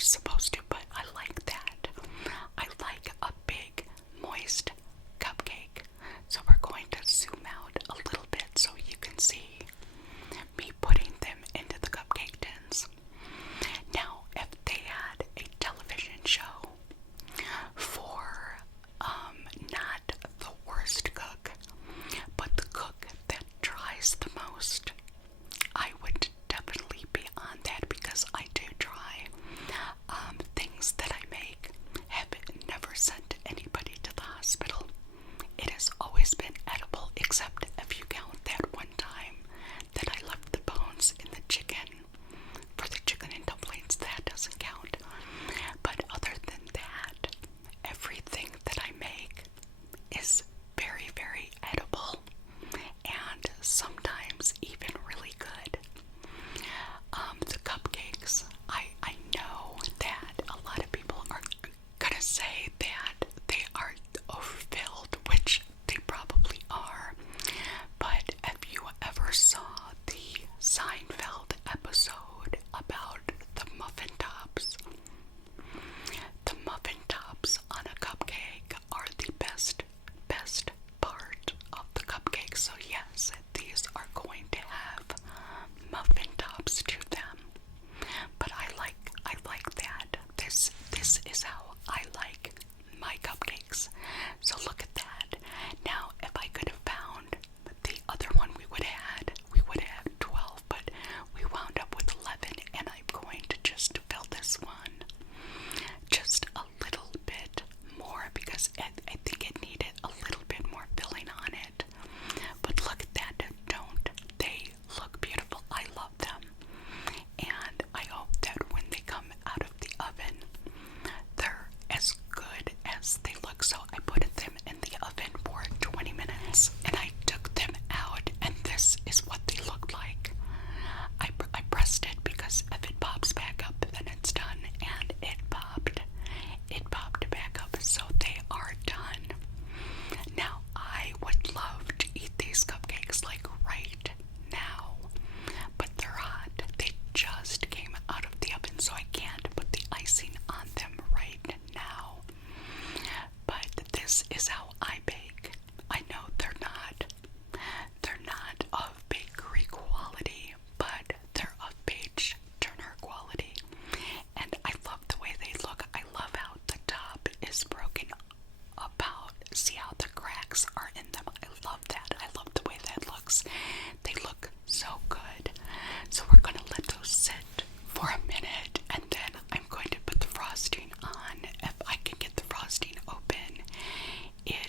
supposed to, but I like that. I like a big, moist cupcake. So we're going to zoom out a little bit so you can see me putting them into the cupcake tins. Now, if they had a television show for not the worst cook, but the cook that tries the most, I would definitely be on that because I do try. Things that I make have never sent anybody to the hospital. It has always been edible, except if you count that one time that I left the bones in the chicken. For the chicken and dumplings, that doesn't count. But other than that, everything that I make is very, very edible and sometimes even really good. The cupcakes, I know that a lot of people are gonna say that they are overfilled, which they probably are. But if you ever saw the Seinfeld episode about the muffin tops on a cupcake are the best part of the cupcake. So yes, these are going to have muffin tops to them. But I like that. This is how I like my cupcakes. So look at that. Now, if I could have found the other one we would have had 12, but we wound up with 11, and I'm going to just fill this one just a little bit more because I think it needed a little bit more filling on it. But look at that, don't they look beautiful? I love them. And I hope that when they come out of the oven, they're as good as they look. So I put them in the oven for 20 minutes and I took them out, and this is what they look like. I pressed it because if it pops back up, then it's done, and it popped back up, so they are done. Now, I would love to eat these cupcakes like right now, but they're hot. They just came out of the oven, so I can't put the icing on them right now. But this is how I bake. I know they're not of bakery quality, but they're of page turner quality. And I love the way they look. I love how the top is broken about. See how the cracks are in them. I love that. I love the way that looks. They look so good. So we're going to let those sit for a minute, and then I'm going to put the frosting on. If I can get the frosting open, it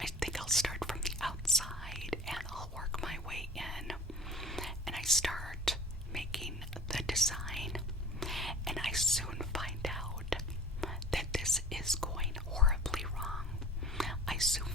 I think I'll start from the outside and I'll work my way in. And I start making the design, and I soon find out that this is going horribly wrong. I soon